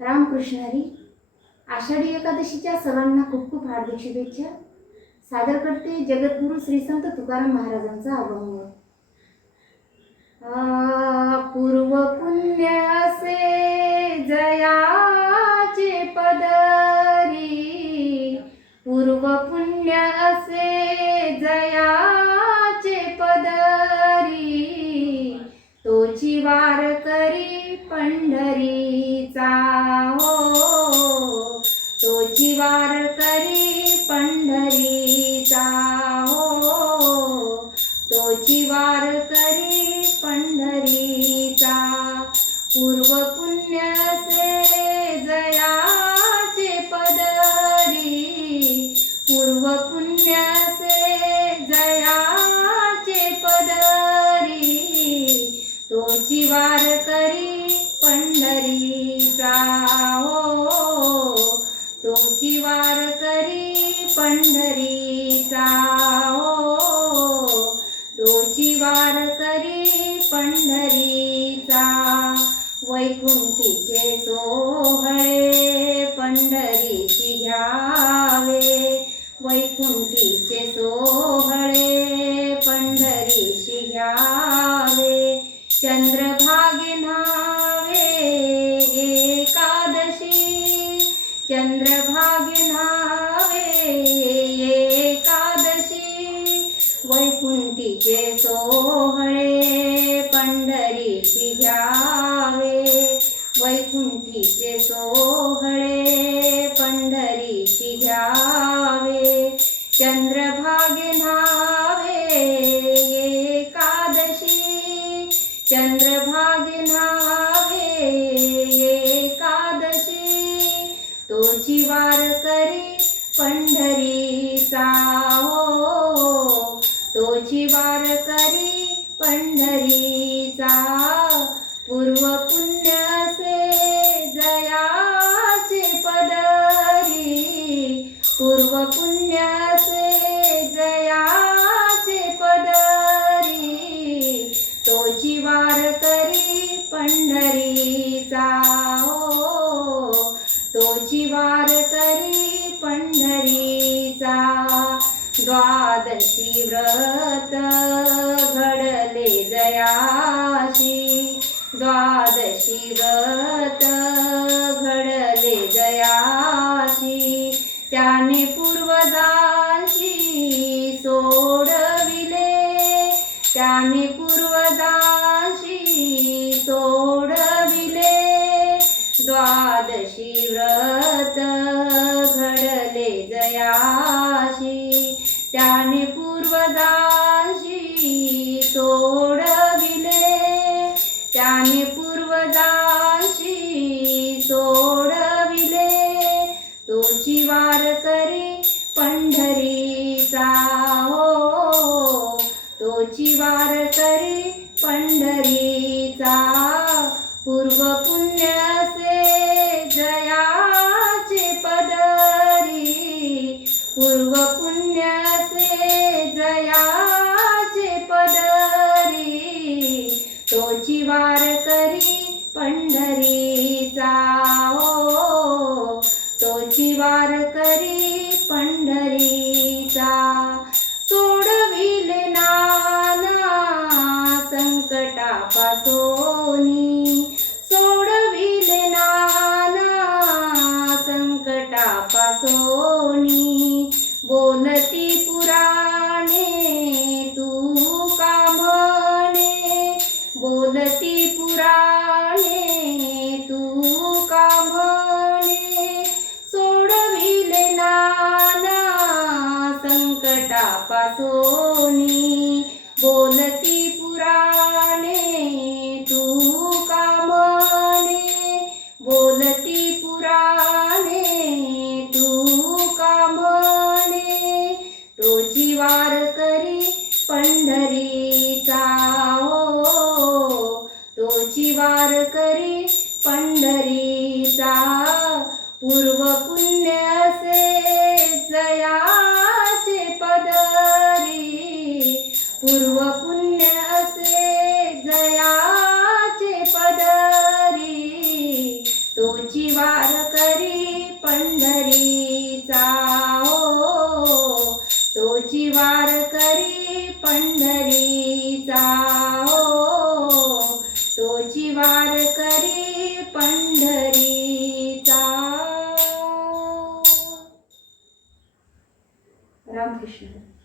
रामकृष्ण हरी. आषाढी एकादशीच्या सर्वांना खूप खूप हार्दिक शुभेच्छा. सादर करते जगद्गुरु श्री संत तुकाराम महाराजांचा अभंग. पूर्व पुण्य असे जयाचे पदरी, पूर्व पुण्य असे जयाचे पदरी, तोची वार करी पंढरीचा हो, तोची वार करी पंढरीचा हो, तोची वार करी पंढरीचा. पूर्व पुण्य असे जयाचे पदरी, पूर्व पुण्य असे जयाचे पदरी, तोची वार करी पंढरीचा हो, तोची वार करी पंढरीचा हो, तोची वार करी पंढरीचा. वैकुंठीचे सोहळे पंढरीशी घ्यावे, वैकुंठीचे सोहळे पंढरीशी घ्यावे. चंद्रभागे न्हावे एकादशी, चंद्रभागे न्हावे एकादशी, वैकुंठीचे सोहळे पंढरीशी घ्यावे, वैकुंठीचे सोहळे पंढरीशी घ्यावे. चंद्रभागे न्हावे एकादशी, चंद्रभागे न्हावे एकादशी, तोची वार करी पंढरीचा हो, तोची वार करी पंढरीचा. पूर्व पुण्य असे जयाचे पदरी, पूर्व पुण्य असे जयाचे पदरी, तोची वार करी पंढरीचा हो, तोची वार करी पंढरीचा. द्वादशी व्रत घडले जयाशी, द्वादशी व्रत घडले जयाशी, त्याने पूर्वजांशी सोडविले, त्याने पूर्वजांशी सोडविले. द्वादशी व्रत घडले जयाशी, त्याने पूर्वजांशी सोडविले, त्याने पूर्वजांशी सोडविले, तोची वार करी पंढरीचा हो, तोची वार करी पंढरीचा. पूर्व पुण्य असे जयाचे पदरी, पूर्व पुण्य असे जयाचे पदरी, तोची वार करी पंढरीचा हो, तोची वार करी पंढरीचा. सोडविले नाना संकटापासोनी, सोडविले नाना संकटापासोनी, बोलती पुराणे तुका म्हणे, बोलती पुराणे तुका म्हणे, सोडविले नाना संकटापासोनी, बोलती पुराणे तुका म्हणे, बोलती पुराणे तुका म्हणे, तोची वार करी पंढरीचा हो, तोची वार करी पंढरीचा. पूर्व पुण्य असे जयाचे पदरी, पूर्व पुण्य असे जयाचे पदरी, तोची वार करी पंढरीचा हो, तोची वार करी पंढरीचा हो, तोची वार करी पंढरीचा. रामकृष्ण.